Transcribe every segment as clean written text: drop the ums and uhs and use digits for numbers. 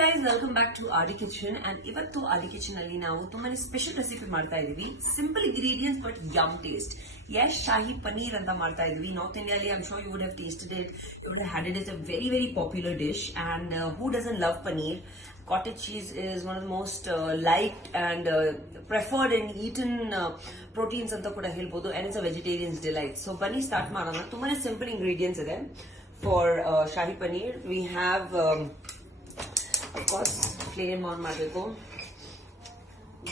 guys, welcome back to Adi Kitchen. And ivattu Adi Kitchen alli ನಾವು ತುಂಬಾನೇ special recipe ಮಾಡ್ತಾ ಇದೀವಿ. Simple ingredients but yum taste. Yes, Shahi Paneer anta ಮಾಡ್ತಾ ಇದೀವಿ. North India ಅಲ್ಲಿ I'm sure you would have tasted it. You would have had it. It's a very very popular dish. And who doesn't love paneer? Cottage cheese is one of the most liked and preferred and eaten proteins anta kuda helbodu, and it's a vegetarian's delight. So bani start ಮಾಡೋಣ. ತುಂಬಾನೇ simple ingredients ಇದೆ for Shahi Paneer. We have of course flame on ಮಾಡಬೇಕು.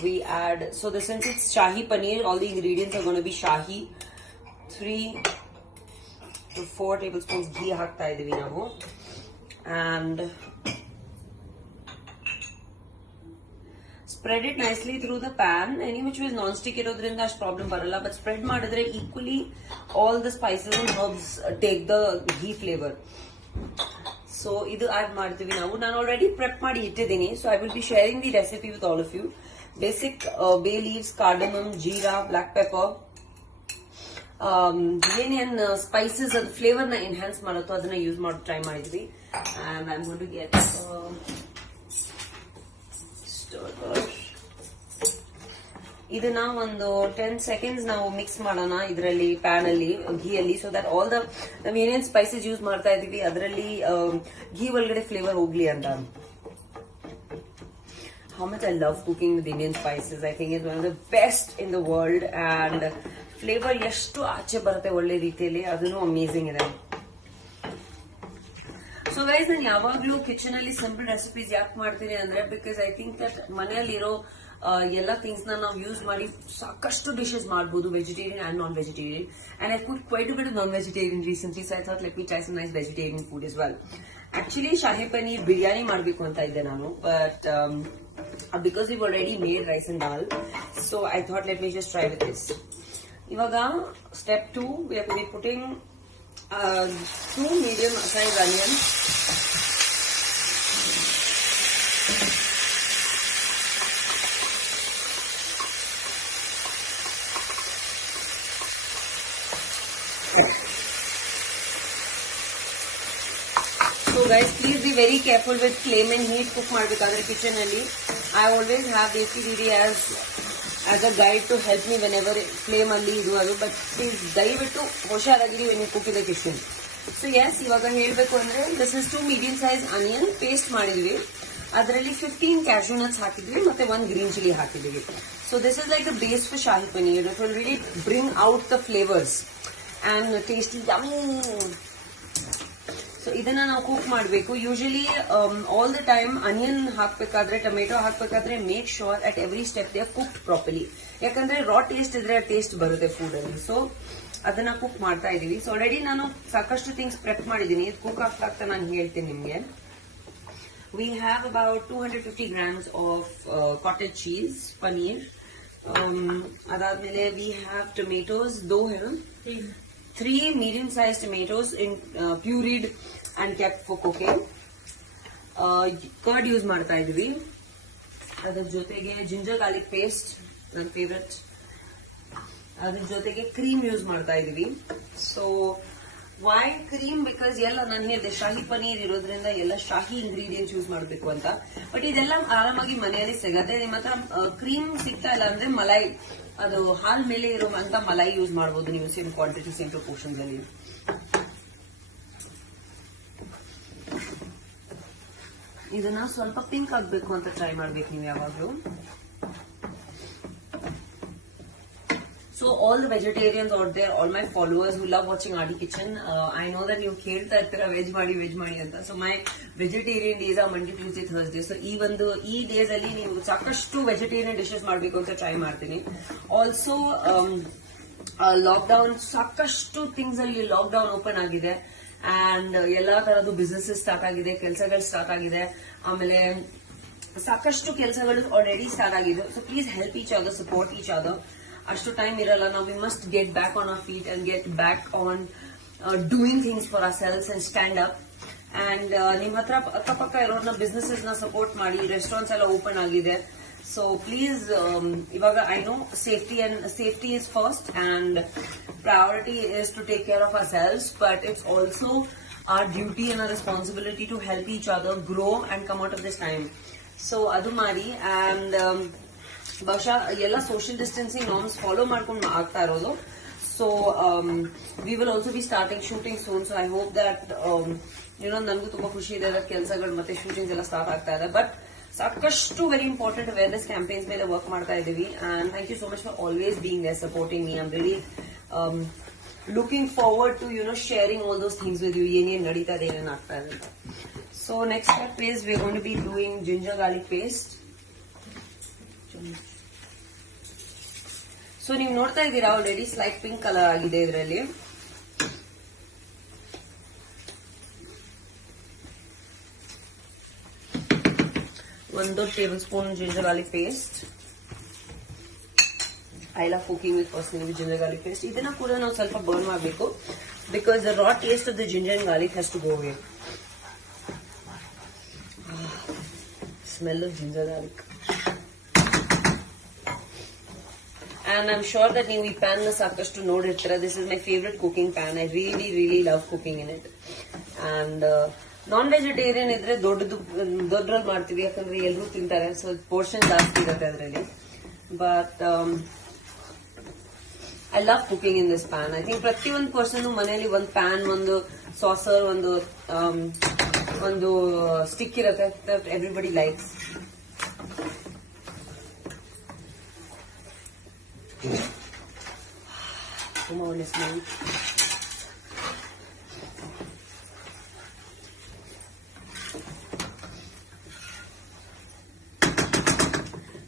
We add, so since it's Shahi Paneer, all the ingredients are going to be Shahi. 3 to 4 tablespoons ghee ಹಾಕ್ತಾ ಇದೀವಿ ನಾವು. And spread it nicely through the pan. Any which way non-stick ಇರೋದ್ರಿಂದ ಅಷ್ಟು ಪ್ರಾಬ್ಲಮ್ ಬರಲ್ಲ, but spread ಮಾಡಿದ್ರೆ equally all the spices and herbs take the ghee flavor. So ಇದು add ಮಾಡ್ತೀವಿ ನಾವು. ನಾನು already prep ಮಾಡಿ ಇಟ್ಟಿದ್ದೀನಿ, so I will be sharing the recipe with all of you. Basic bay leaves, cardamom, jeera, black pepper, ಏನೇನ್ ಸ್ಪೈಸಸ್ ಅದು ಫ್ಲೇವರ್ ನ ಎನ್ಹಾನ್ಸ್ ಮಾಡುತ್ತೋ ಅದನ್ನ ಯೂಸ್ ಮಾಡಿ ಟ್ರೈ ಮಾಡಿದ್ವಿ. And I'm going to get ಇದನ್ನ ಒಂದು 10 seconds ನಾವು ಮಿಕ್ಸ್ ಮಾಡೋಣ ಇದರಲ್ಲಿ ಪ್ಯಾನ್ ಅಲ್ಲಿ ಘೀ ಅಲ್ಲಿ, ಸೊ ದಟ್ ಆಲ್ ದ ನಾವ್ ಏನೇನ್ ಸ್ಪೈಸಸ್ ಯೂಸ್ ಮಾಡ್ತಾ ಇದೀವಿ ಅದರಲ್ಲಿ ಘೀ ಒಳಗಡೆ ಫ್ಲೇವರ್ ಹೋಗ್ಲಿ ಅಂತ. How much I love cooking with Indian spices. I think it's one of the best in the world, and flavor ಎಷ್ಟು ಆಚೆ ಬರುತ್ತೆ ಒಳ್ಳೆ ರೀತಿಯಲ್ಲಿ, ಅದನ್ನು ಅಮೇಸಿಂಗ್ ಇದೆ. ಸೊ ಗೈಸ್, ನಾನು ಯಾವಾಗ್ಲೂ ಕಿಚನ್ ಅಲ್ಲಿ ಸಿಂಪಲ್ ರೆಸಿಪೀಸ್ ಯಾಕೆ ಮಾಡ್ತೀನಿ ಅಂದ್ರೆ, ಬಿಕಾಸ್ ಐ ಥಿಂಕ್ ದಟ್ ಮನೆಯಲ್ಲಿರೋ ಎಲ್ಲ ಥಿಂಗ್ಸ್ ನ ನಾವು ಯೂಸ್ ಮಾಡಿ ಸಾಕಷ್ಟು ಡಿಶಸ್ ಮಾಡಬಹುದು, vegetarian and non vegetarian. And I could quite a bit non vegetarian recently, so I thought let me try some nice vegetarian food as well. Actually shahi paneer biryani ಮಾಡಬೇಕು ಅಂತ ಇದ್ದೆ ನಾನು, but because we've already made rice and dal, so I thought let me just try with this. Ivaga step 2, we are going to be putting 2 medium sized onions. So guys, please be very careful with flame and heat cook ಮಾಡಬೇಕಾದ್ರೆ ಕಿಚನ್ ಅಲ್ಲಿ. I always have ACDD as a guide to help me whenever flame ಅಲ್ಲಿ ಇದು ಅದು, but please ದಯವಿಟ್ಟು ಹುಷಾರಾಗಿರಿ when you cook in the kitchen. So yes, ಇವಾಗ ಹೇಳಬೇಕು ಅಂದ್ರೆ this is 2 medium size onion paste ಮಾಡಿದ್ವಿ, ಅದರಲ್ಲಿ 15 cashew nuts ಹಾಕಿದ್ವಿ ಮತ್ತೆ 1 green chili ಹಾಕಿದ್ವಿ. So this is like the base for Shahi Paneer. It will really bring out the flavors and tasty yummy. So ಇದನ್ನ ನಾವು ಕುಕ್ ಮಾಡಬೇಕು. Usually all the time onion ಹಾಕ್ಬೇಕಾದ್ರೆ, tomato ಹಾಕ್ಬೇಕಾದ್ರೆ make sure at every step they cooked properly, ಯಾಕಂದ್ರೆ raw taste ಇದ್ರೆ taste ಬರುತ್ತೆ food ಅಲ್ಲಿ. So ಅದನ್ನ ಕುಕ್ ಮಾಡ್ತಾ ಇದೀವಿ. ಸೊ ಆಲ್ರೆಡಿ ನಾನು ಸಾಕಷ್ಟು ಥಿಂಗ್ಸ್ ಪ್ರೆಪ್ ಮಾಡಿದೀನಿ, ಇದು ಕುಕ್ ಆಗ್ತಾ ನಾನು ಹೇಳ್ತೀನಿ ನಿಮ್ಗೆ. We have about 250 grams of cottage cheese paneer. ಅದಾದ್ಮೇಲೆ we have tomatoes, 3 medium sized tomatoes in pureed and kept for cooking. Curd use ಮಾಡ್ತಾ ಇದೀವಿ. ಅದರ ಜೊತೆಗೆ ಜಿಂಜರ್ ಗಾರ್ಲಿಕ್ ಪೇಸ್ಟ್, ನನ್ನ ಫೇವ್ರೆಟ್. ಅದ್ರ ಜೊತೆಗೆ ಕ್ರೀಮ್ ಯೂಸ್ ಮಾಡ್ತಾ ಇದೀವಿ. So Y cream? ಬಿಕಾಸ್ ಎಲ್ಲ ನಾನು ಹೇಳಿದೆ ಶಾಹಿ ಪನೀರ್ ಇರೋದ್ರಿಂದ ಎಲ್ಲ ಶಾಹಿ ಇಂಗ್ರೀಡಿಯೆಂಟ್ಸ್ ಯೂಸ್ ಮಾಡಬೇಕು ಅಂತ. ಬಟ್ ಇದೆಲ್ಲ ಆರಾಮಾಗಿ ಮನೆಯಲ್ಲಿ ಸಿಗತ್ತೆ. ನಿಮ್ಮ ಹತ್ರ ಕ್ರೀಮ್ ಸಿಗ್ತಾ ಇಲ್ಲ ಅಂದ್ರೆ ಮಲೈ, ಅದು ಹಾಲ್ ಮೇಲೆ ಇರುವಂತ ಮಲೈ ಯೂಸ್ ಮಾಡಬಹುದು ನೀವು, ಸೇಮ್ ಕ್ವಾಂಟಿಟಿ ಸೇಮ್ ಪ್ರಪೋರ್ಷನ್ಸ್ ಅಲ್ಲಿ. ಇದನ್ನ ಸ್ವಲ್ಪ ಪಿಂಕ್ ಆಗ್ಬೇಕು ಅಂತ ಟ್ರೈ ಮಾಡ್ಬೇಕು ನೀವು ಯಾವಾಗ್ಲೂ. So all the vegetarians out there, all my followers who love watching Adi Kitchen, I know that you ಕೇಳ್ತಾ ಇರ್ತೀರಾ ವೆಜ್ ಮಾಡಿ ಅಂತ. So my vegetarian days are Monday, Tuesday, Thursday. So ಈ ಡೇಸ್ ಅಲ್ಲಿ ನೀವು ಸಾಕಷ್ಟು ವೆಜಿಟೇರಿಯನ್ ಡಿಶಸ್ ಮಾಡಬೇಕು ಅಂತ ಟ್ರೈ ಮಾಡ್ತೀನಿ. ಆಲ್ಸೋ ಲಾಕ್ಡೌನ್, ಸಾಕಷ್ಟು ಥಿಂಗ್ಸ್ ಅಲ್ಲಿ ಲಾಕ್ಡೌನ್ ಓಪನ್ ಆಗಿದೆ ಅಂಡ್ ಎಲ್ಲಾ ತರದ್ದು ಬಿಸ್ನೆಸ್ ಸ್ಟಾರ್ಟ್ ಆಗಿದೆ, ಕೆಲಸಗಳು ಸ್ಟಾರ್ಟ್ ಆಗಿದೆ, ಆಮೇಲೆ ಸಾಕಷ್ಟು ಕೆಲಸಗಳು ಆಲ್ರೆಡಿ ಸ್ಟಾರ್ಟ್ ಆಗಿದೆ. So please help each other, support each other. ಅಷ್ಟು ಟೈಮ್ ಇರಲ್ಲ. ನಾವು we must get back on our feet and get back on doing things for ourselves and stand up. And ನಿಮ್ಮ ಹತ್ರ ಅಕ್ಕಪಕ್ಕ ಇರೋರ್ನ businesses ನ support ಮಾಡಿ. Restaurants ಎಲ್ಲ ಓಪನ್ ಆಗಿದೆ. ಸೊ ಪ್ಲೀಸ್, ಇವಾಗ I know safety is first and priority is to take care of ourselves, but it's also our duty and our responsibility to help each other grow and come out of this time. So adu mari and ಬಹುಶಃ ಎಲ್ಲ social distancing norms follow ಮಾಡ್ಕೊಂಡು ಆಗ್ತಾ ಇರೋದು. So we will also be starting shooting soon. So I hope that ನನಗೂ ತುಂಬಾ ಖುಷಿ ಇದೆ ಅದರ ಕೆಲಸಗಳು ಮತ್ತೆ ಶೂಟಿಂಗ್ಸ್ ಎಲ್ಲ ಸ್ಟಾರ್ಟ್ ಆಗ್ತಾ ಇದೆ. ಬಟ್ ಸಾಕಷ್ಟು ವೆರಿ ಇಂಪಾರ್ಟೆಂಟ್ ಅವೇರ್ನೆಸ್ ಕ್ಯಾಂಪೇನ್ಸ್ ಮೇಲೆ ವರ್ಕ್ ಮಾಡ್ತಾ ಇದ್ದೀವಿ. And thank you so much for always being there supporting me. I'm really looking forward to sharing all those things with you, ಏನೇನು ನಡೀತಾ ಇದೆ, ಏನೇನು ಆಗ್ತಾ ಇದೆ ಅಂತ. So next step is we are going to be doing ginger garlic paste. So ನೀವು ನೋಡ್ತಾ ಇದ್ದೀರಾ ಆಲ್ರೆಡಿ ಸ್ಲೈಟ್ ಪಿಂಕ್ ಕಲರ್ ಆಗಿದೆ ಇದರಲ್ಲಿ. ಒಂದು tablespoon ginger garlic paste. I love cooking with personally ginger garlic paste. ಇದನ್ನ ಕೂಡ ನಾವು ಸ್ವಲ್ಪ ಬರ್ನ್ ಮಾಡಬೇಕು because the raw taste of the ginger and garlic has to go away. Smell of ginger garlic. And I'm sure that ನೀವು ಈ ಪ್ಯಾನ್ ನ ಸಾಕಷ್ಟು ನೋಡಿರ್ತೀರ. This is my favourite cooking pan. I really love cooking in it. And non vegetarian ಇದ್ರೆ ದೊಡ್ಡದ್ರಲ್ಲಿ ಮಾಡ್ತೀವಿ, ಯಾಕಂದ್ರೆ ಎಲ್ಲರೂ ತಿಂತಾರೆ. ಸೊ ಪೋರ್ಷನ್ ಜಾಸ್ತಿ ಇರುತ್ತೆ ಅದರಲ್ಲಿ. But I love cooking in this PAN. I think ಪ್ರತಿಯೊಂದು ಪರ್ಸನ್ ಮನೆಯಲ್ಲಿ ಒಂದು ಪ್ಯಾನ್, ಒಂದು ಸಾಸರ್, ಒಂದು ಸ್ಟಿಕ್ ಇರುತ್ತೆ ದಟ್ ಎವ್ರಿಬಡಿ ಲೈಕ್ಸ್. ತುಂಬಾ ಒಳ್ಳೆ ಸ್ಮೆಲ್.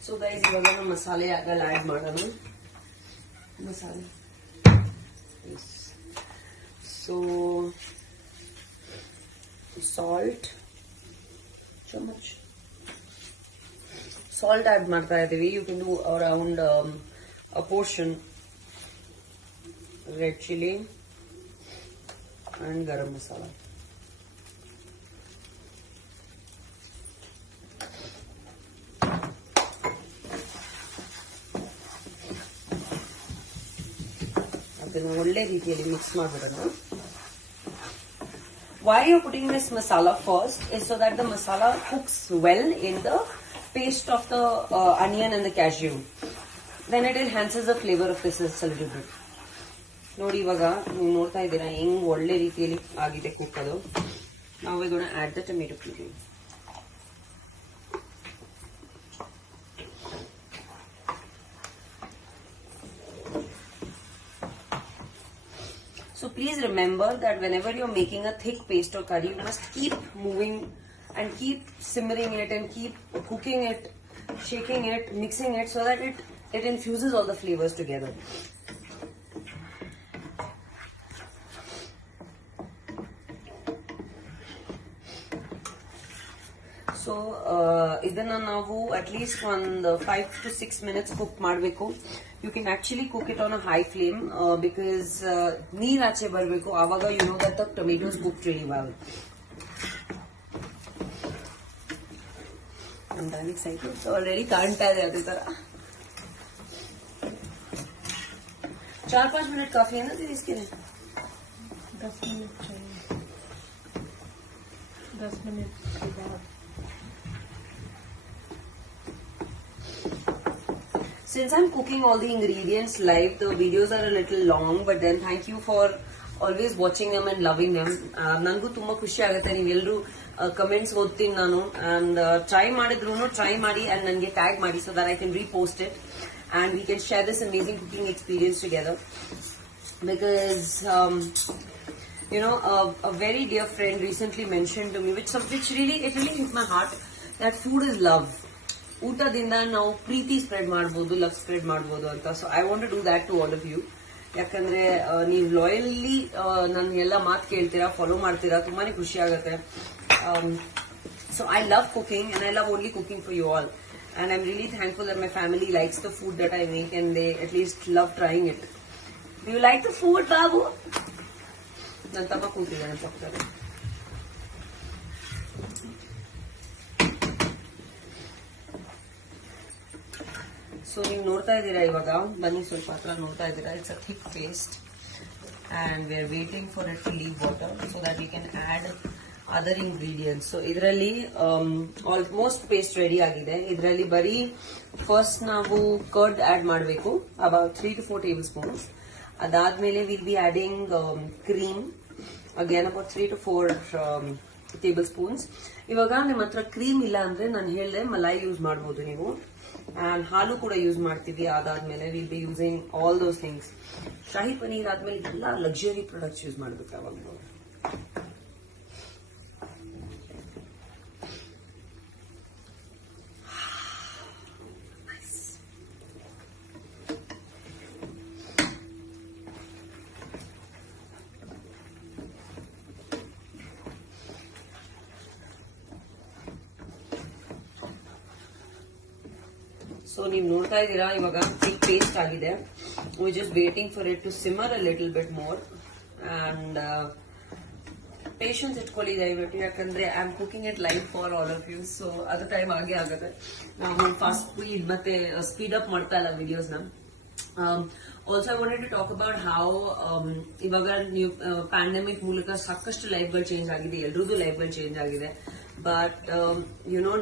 ಸೊ ಗೈಸ್ ಇವಾಗ ನಾವು ಮಸಾಲೆ ಆಗಲ್ಲ ಆಡ್ ಮಾಡೋಣ. ಮಸಾಲೆ ಸೊ ಸಾಲ್ಟ್ ಚಮಚ್ ಸಾಲ್ಟ್ ಆಡ್ ಮಾಡ್ತಾ ಇದೀವಿ. You can do around a portion. Red chili and garam masala. ಅದನ್ನ ಒಳ್ಳೆ ರೀತಿಯಲ್ಲಿ ಮಿಕ್ಸ್ ಮಾಡ್ಬಿಡೋಣ. Why you are putting this masala first is so that the masala cooks well in the paste of the onion and the cashew. Then it enhances the flavor of this a little bit. ನೋಡಿ ಇವಾಗ ನೀವು ನೋಡ್ತಾ ಇದ್ದೀರಾ ಹೆಂಗ್ ಒಳ್ಳೆ ರೀತಿಯಲ್ಲಿ ಆಗಿದೆ ಕುಕ್ ಅದು. Now we're going to add the tomato puree. So please remember that whenever you're making a thick paste or curry, you must keep moving and keep simmering it and keep cooking it, shaking it, mixing it so that it infuses all the flavors together. So ಇದನ್ನ ನಾವು at least ಒಂದು 5 to 6 minutes cook ಮಾಡಬೇಕು. You can actually cook it on a high flame because ನೀರ್ ಆಚೆ ಬರಬೇಕು. ಆವಾಗ you know that the tomatoes cooked really well. I'm very excited. So already ಕಾಣ್ತಾ ಇದೆ ಅದೇ ತರ. 4-5 मिनट काफी है ना दीदी इसके लिए? 10 मिनट चाहिए. 10 मिनट के बाद. Since I'm cooking all the ingredients live, the videos are a little long, but then thank you for always watching them and loving them. ನನಗೂ ತುಂಬಾ ಖುಷಿ ಆಗುತ್ತೆ ನೀವೆಲ್ಲರೂ ಕಮೆಂಟ್ಸ್ ಓದ್ತೀನಿ ನಾನು. and ಟ್ರೈ ಮಾಡಿದ್ರು ಟ್ರೈ ಮಾಡಿ and ನನಗೆ ಟ್ಯಾಗ್ ಮಾಡಿ so that I can repost it and we can share this amazing cooking experience together. Because a very dear friend recently mentioned to me, which really hit my heart, that food is love. ಊಟದಿಂದ ನಾವು ಪ್ರೀತಿ spread ಮಾಡಬಹುದು, love spread ಮಾಡಬಹುದು ಅಂತ. So I want to do that to all of you. ಯಾಕಂದ್ರೆ ನೀವು ಲಾಯಲಿ ನನ್ನ ಎಲ್ಲ ಮಾತು ಕೇಳ್ತೀರಾ, ಫಾಲೋ ಮಾಡ್ತೀರಾ, ತುಂಬಾನೇ ಖುಷಿ ಆಗುತ್ತೆ. So I love cooking and I love only cooking for you all. And I'm really thankful that my family likes the food that I make and they at least love trying it. Do you like the food, Babu? ನನ್ನ ತಮ್ಮ ಕೂತಿದ್ದಾನೆ ಪಕ್ಕದಲ್ಲಿ. ಸೊ ನೀವು ನೋಡ್ತಾ ಇದ್ದೀರಾ ಇವಾಗ, ಬನ್ನಿ ಸ್ವಲ್ಪ ಹತ್ರ ನೋಡ್ತಾ ಇದ್ದೀರಾ. It's a thick paste. and we are waiting for it to leave water so that we can add other ingredients. So ಇದರಲ್ಲಿ ಆಲ್ಮೋಸ್ಟ್ ಪೇಸ್ಟ್ ರೆಡಿ ಆಗಿದೆ. ಇದರಲ್ಲಿ ಬರೀ ಫಸ್ಟ್ ನಾವು ಕರ್ಡ್ ಆಡ್ ಮಾಡಬೇಕು, ಅಬೌಟ್ 3 to 4 tablespoons. ಅದಾದ್ಮೇಲೆ will B adding cream, again about 3 to 4 tablespoons. ಇವಾಗ ನಿಮ್ಮ ಹತ್ರ ಕ್ರೀಮ್ ಇಲ್ಲ ಅಂದ್ರೆ ನಾನು ಹೇಳಿದೆ ಮಲೈ ಯೂಸ್ ಮಾಡಬಹುದು ನೀವು, ಅಂಡ್ ಹಾಲು ಕೂಡ ಯೂಸ್ ಮಾಡ್ತೀವಿ. ಅದಾದ್ಮೇಲೆ will be using all those things. Shahi paneer ಆದ್ಮೇಲೆ ಎಲ್ಲ ಲಕ್ಸುರಿ ಪ್ರಾಡಕ್ಟ್ಸ್ ಯೂಸ್ ಮಾಡ್ಬೇಕು ಅವಾಗ ನಾವು. ಸೊ ನೀವು ನೋಡ್ತಾ ಇದ್ದೀರಾ ಇವಾಗ ಥಿಕ್ ಪೇಸ್ಟ್ ಆಗಿದೆ. We just waiting for it to simmer a little bit more, and patience ಇಟ್ಕೊಳ್ಳಿ ದಯವಿಟ್ಟು, ಯಾಕಂದ್ರೆ I am cooking it live for all of you. So ಅದು ಟೈಮ್ ಆಗೇ ಆಗುತ್ತೆ. ನಾವು ಫಾಸ್ಟ್ ಸ್ಪೀಡ್ ಮತ್ತೆ ಸ್ಪೀಡ್ ಅಪ್ ಮಾಡ್ತಾ ಇಲ್ಲ ವಿಡಿಯೋಸ್ ನ. Also I wanted to talk about how ಇವಾಗ ನೀವು ಪ್ಯಾಂಡಮಿಕ್ ಮೂಲಕ ಸಾಕಷ್ಟು ಲೈಫ್ಗಳು ಚೇಂಜ್ ಆಗಿದೆ, ಎಲ್ರದ್ದು ಲೈಫ್ಗಳು ಚೇಂಜ್ ಆಗಿದೆ. But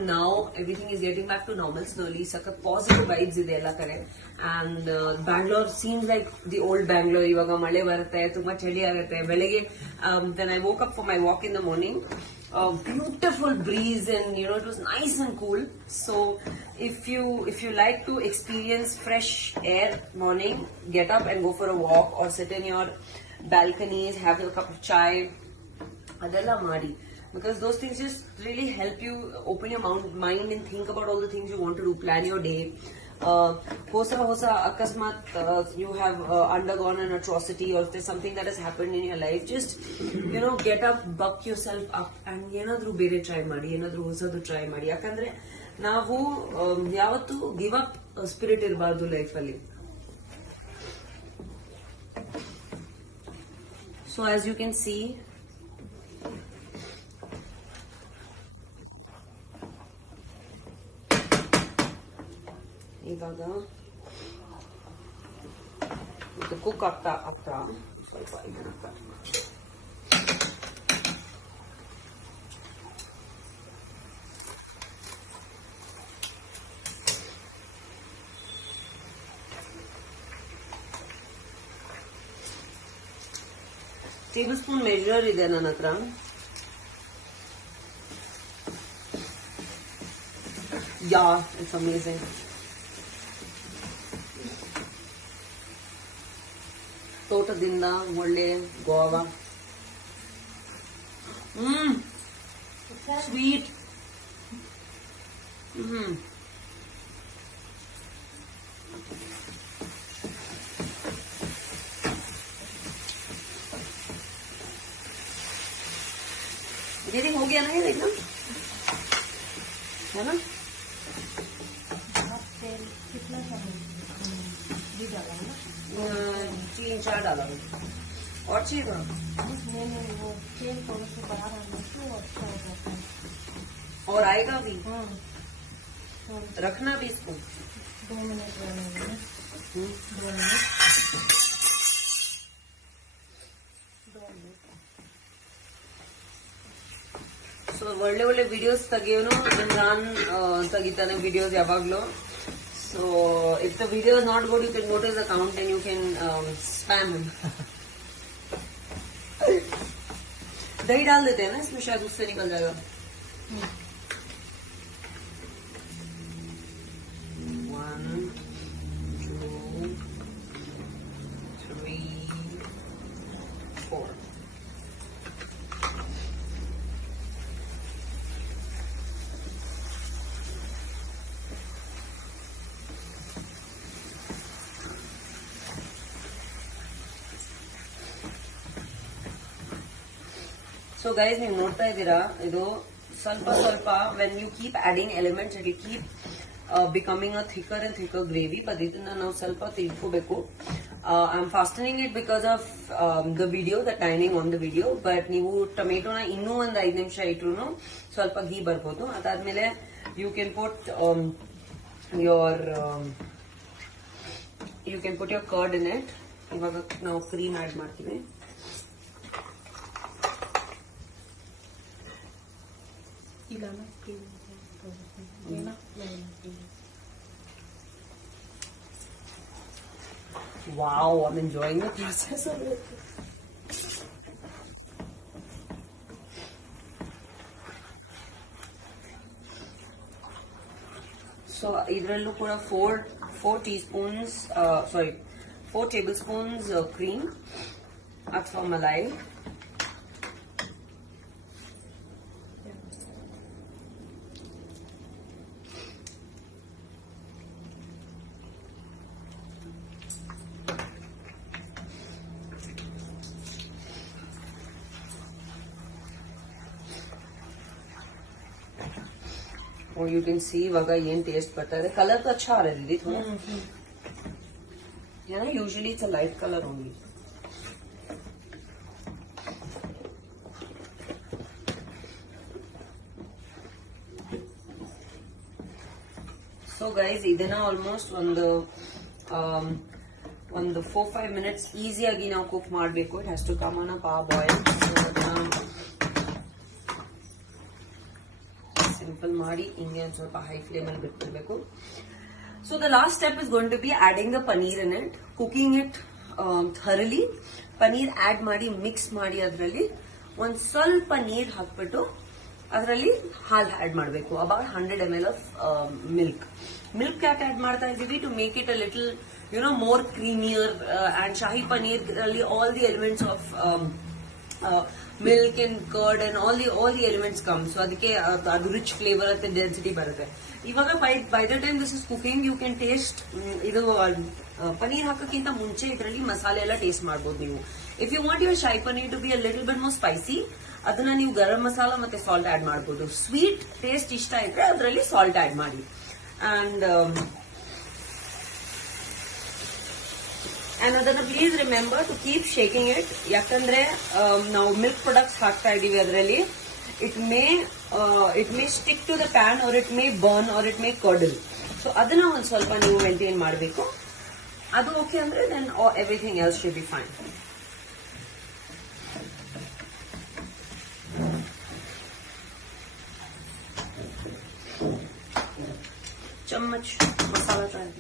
now everything is getting back to normal slowly. Saka positive vibes ಇದೆ ಎಲ್ಲ ಕಡೆ. And Bangalore seems like the old Bangalore. ಇವಾಗ ಮಳೆ ಬರುತ್ತೆ, ತುಂಬಾ ಚಳಿ ಆಗುತ್ತೆ ಬೆಳಗ್ಗೆ. Then I woke up for my walk in the morning. Beautiful breeze, and it was nice and cool. So if you like to experience fresh air morning, get up and go for a walk or sit in your balconies, have a cup of chai. ಅದೆಲ್ಲ ಮಾಡಿ. Because those things just really help you open your mind and think about all the things you want to do, plan your day. Hosa akasmat you have undergone an atrocity, or if there's something that has happened in your life, just get up, buck yourself up, and ಏನಾದ್ರೂ ಬೇರೆ ಟ್ರೈ ಮಾಡಿ, ಏನಾದ್ರೂ ಹೊಸದು ಟ್ರೈ ಮಾಡಿ. ಯಾಕಂದ್ರೆ ನಾವು ಯಾವತ್ತು give up spirit ಇರಬಾರ್ದು ಲೈಫ್ ಅಲ್ಲಿ. So as you can see, ಇವಾಗ ಇದು ಕುಕ್ ಆಗ್ತಾ ಸ್ವಲ್ಪ ಇದನ್ನ ಟೇಬಲ್ ಸ್ಪೂನ್ ಮೆಜರ್ ಇದೆ ನನ್ನ ಹತ್ರ. ಯಾ, ಇಟ್ಸ್ ಅಮೇಜಿಂಗ್. ತೋಟದಿಂದ ಒಳ್ಳೆ ಗೋವಾ, ಸ್ವೀಟ್. दीदी हो गया ना ये देखना है ना. तेल कितना चाहिए डाला है ना? 3-4 डाला और चाहिए थोड़ा. नहीं वो तेल थोड़ा सा बाहर आना तो अच्छा हो जाता है. और आएगा भी. हाँ, रखना भी इसको 2 मिनट रहने. 2 मिनट. ಸೊ ಒಳ್ಳೆ ವಿಡಿಯೋಸ್ ತೆಗಿಯೋನು ಇಮ್ರಾನ್ ತೆಗಿತಾನೆ ವಿಡಿಯೋಸ್ ಯಾವಾಗ್ಲೂ. So if the video is not good, you can go to his account and you can spam him. दही डाल देते हैं ना इसमें, शायद उससे निकल जाएगा. 1 2 3 4. ಸೊ ಗೈಸ್, ನೀವು ನೋಡ್ತಾ ಇದ್ದೀರಾ ಇದು ಸ್ವಲ್ಪ when you keep adding elements it will keep becoming a thicker and thicker gravy. But ಇದನ್ನ ನಾವು ಸ್ವಲ್ಪ ತಿಳ್ಕೋಬೇಕು. I am fastening it because of the video, the timing on the video. But ನೀವು ಟೊಮೆಟೊನ ಇನ್ನೂ ಒಂದು 5 ನಿಮಿಷ ಇಟ್ರು ಸ್ವಲ್ಪ ಘೀ ಬರ್ಬೋದು. ಅದಾದ್ಮೇಲೆ you can put your curd in it. ಇವಾಗ ನಾವು ಕ್ರೀಮ್ ಆಡ್ ಮಾಡ್ತೀವಿ. ಇಲ್ಲಾನ ಕ್ರೀಮ್ ಏನ cream. Wow, I'm enjoying the process of it. So, idrallu kuda 4 teaspoons, 4 tablespoons cream, athva malai. और यू कैन सी इವಾಗ ಏನ್ ಟೇಸ್ಟ್ ಬರ್ತಾ ಇದೆ. ಕಲರ್ तो अच्छा आ रहा है दीदी थोड़ा, है ना. Usually it's a light colour only. So guys ಇದನ್ನ ಆಲ್ಮೋಸ್ಟ್ ಒಂದು 4-5 ಮಿನಿಟ್ಸ್ ಈಸಿಯಾಗಿ ನಾವು ಕುಕ್ ಮಾಡಬೇಕು. It has to come on a boil. Simple ಮಾಡಿ ಹಿಂಗೆ ಒಂದು ಸ್ವಲ್ಪ ಹೈ ಫ್ಲೇಮ್ ಅಲ್ಲಿ ಬಿಟ್ಬಿಡ್ಬೇಕು. So the last step is going to be adding the paneer in it, cooking it thoroughly. Paneer add ಮಾಡಿ ಮಿಕ್ಸ್ ಮಾಡಿ ಅದರಲ್ಲಿ ಒಂದ್ ಸ್ವಲ್ಪ ನೀರ್ ಹಾಕ್ಬಿಟ್ಟು ಅದರಲ್ಲಿ ಹಾಲು ಆಡ್ ಮಾಡಬೇಕು. ಅಬೌಟ್ 100 ml ಆಫ್ ಮಿಲ್ಕ್ ಯಾಕೆ ಆಡ್ ಮಾಡ್ತಾ ಇದೀವಿ? To make it a little more creamier. And shahi paneer ಅಲ್ಲಿ all the elements of milk and curd and all the elements come. So ಅದಕ್ಕೆ ಅದು ರಿಚ್ ಫ್ಲೇವರ್ ಮತ್ತೆ ಡೆನ್ಸಿಟಿ ಬರುತ್ತೆ. ಇವಾಗ by the time this is cooking you can taste. ಇದು ಪನೀರ್ ಹಾಕಕ್ಕಿಂತ ಮುಂಚೆ ಇದರಲ್ಲಿ ಮಸಾಲೆ ಎಲ್ಲ ಟೇಸ್ಟ್ ಮಾಡಬಹುದು ನೀವು. If you want your shahi paneer to be a little bit more spicy, ಅದನ್ನ ನೀವು ಗರಂ ಮಸಾಲ ಮತ್ತೆ ಸಾಲ್ಟ್ ಆಡ್ ಮಾಡಬಹುದು. ಸ್ವೀಟ್ ಟೇಸ್ಟ್ ಇಷ್ಟ ಇದ್ರೆ ಅದರಲ್ಲಿ ಸಾಲ್ಟ್ ಆಡ್ ಮಾಡಿ. ಅಂಡ್ ಅದನ್ನ please remember to keep shaking it. ಯಾಕಂದ್ರೆ ನಾವು ಮಿಲ್ಕ್ ಪ್ರಾಡಕ್ಟ್ಸ್ ಹಾಕ್ತಾ ಇದೀವಿ ಅದರಲ್ಲಿ. It may stick to the pan or it may burn or it may curdle. So ಅದನ್ನ ಒಂದ್ ಸ್ವಲ್ಪ ನೀವು ಮೇಂಟೈನ್ ಮಾಡಬೇಕು. ಅದು ಓಕೆ ಅಂದ್ರೆ then everything else should be fine. ಚಮ್ಮಚ್ ಮಸಾಲ ಚಾಯ್.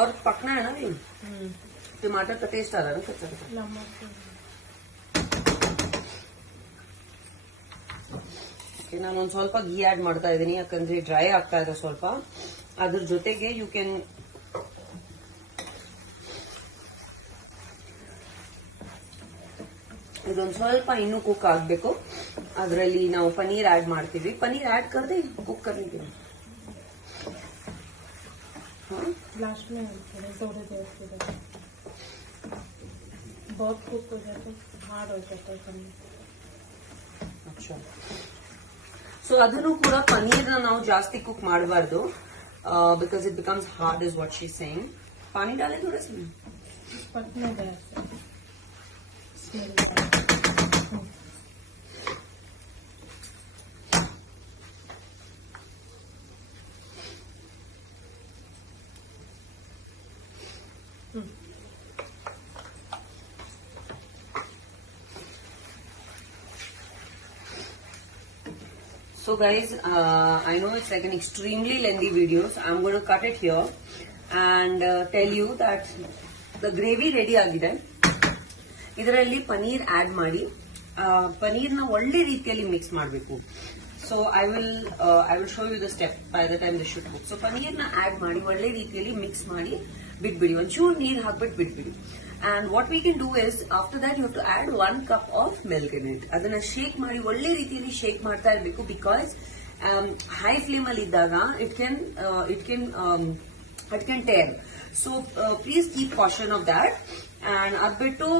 और पकना है ना भी. टमाटर का टेस्ट आ रहा है ना कच्चा. ನಾನು ಒಂದ್ ಸ್ವಲ್ಪ ಘೀ ಆಡ್ ಮಾಡ್ತಾ ಇದ್ದೀನಿ, ಯಾಕಂದ್ರೆ ಡ್ರೈ ಆಗ್ತಾ ಇದೆ ಸ್ವಲ್ಪ. ಅದ್ರ ಜೊತೆಗೆ ಯು ಕ್ಯಾನ್ ಇದೊಂದ್ ಸ್ವಲ್ಪ ಇನ್ನೂ ಕುಕ್ ಆಗ್ಬೇಕು. ಅದರಲ್ಲಿ ನಾವು ಪನೀರ್ ಆಡ್ ಮಾಡ್ತೀವಿ. ಪನೀರ್ ಆಡ್ ಕರ್ದೆ ಕುಕ್ ಕರ್ಲಿದ್ದೀವಿ. लास्ट में थोड़ी देर के बाद बहुत कुक हो जाता है, हार्ड हो जाता है पनीर. अच्छा. ಸೊ ಅದನ್ನು ಕೂಡ ಪನೀರ್ನ ನಾವು ಜಾಸ್ತಿ ಕುಕ್ ಮಾಡಬಾರ್ದು, because it becomes hard is what she saying. ಪಾನಿ डाले थोड़ा सा. पकने दे smell. So guys, I know it's like an extremely lengthy video, so I'm going to cut it here and tell you that the gravy ready ಆಗಿದೆ. ಇದರಲ್ಲಿ paneer add ಮಾಡಿ ಪನೀರ್ನ ಒಳ್ಳೆ ರೀತಿಯಲ್ಲಿ ಮಿಕ್ಸ್ ಮಾಡಬೇಕು. So I will show you the step by the time this should cook. So ಪನೀರ್ನ add ಮಾಡಿ ಒಳ್ಳೆ ರೀತಿಯಲ್ಲಿ ಮಿಕ್ಸ್ ಮಾಡಿ ಬಿಟ್ಬಿಡಿ. ಒಂಚೂರು ನೀರು ಹಾಕ್ಬಿಟ್ಟು ಬಿಟ್ಬಿಡಿ. And what we can do is, after that you have to add 1 cup of milk in it. ಅದನ್ನ ಶೇಕ್ ಮಾಡಿ ಒಳ್ಳೆ ರೀತಿಯಲ್ಲಿ ಶೇಕ್ ಮಾಡ್ತಾ ಇರಬೇಕು. ಬಿಕಾಸ್ ಹೈ ಫ್ಲೇಮ್ ಅಲ್ಲಿ ಇದ್ದಾಗ it can tear. So please keep caution of that. And adbittu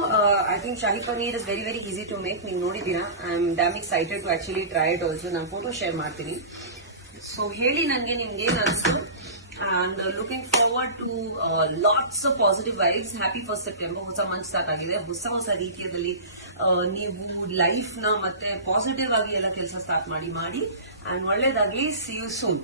I think shahi paneer is very easy to make. ನೀವು ನೋಡಿದೀರಾ. I am damn excited to actually try it also. ನಾನು photo share ಮಾಡ್ತೀನಿ. ಸೊ ಹೇಳಿ ನನಗೆ ನಿಮ್ಗೆ ಏನು ಅನಿಸ್ತು. and looking forward to lots of positive vibes. Happy 1st September. ಹೊಸ ಮಂತ್ ಸ್ಟಾರ್ಟ್ ಆಗಿದೆ. ಹೊಸ ರೀತಿಯಲ್ಲಿ ನೀವು ಲೈಫ್ ನ ಮತ್ತೆ ಪಾಸಿಟಿವ್ ಆಗಿ ಎಲ್ಲ ಕೆಲಸ ಸ್ಟಾರ್ಟ್ ಮಾಡಿ ಅಂಡ್ ಒಳ್ಳೇದಾಗಿ. See you soon.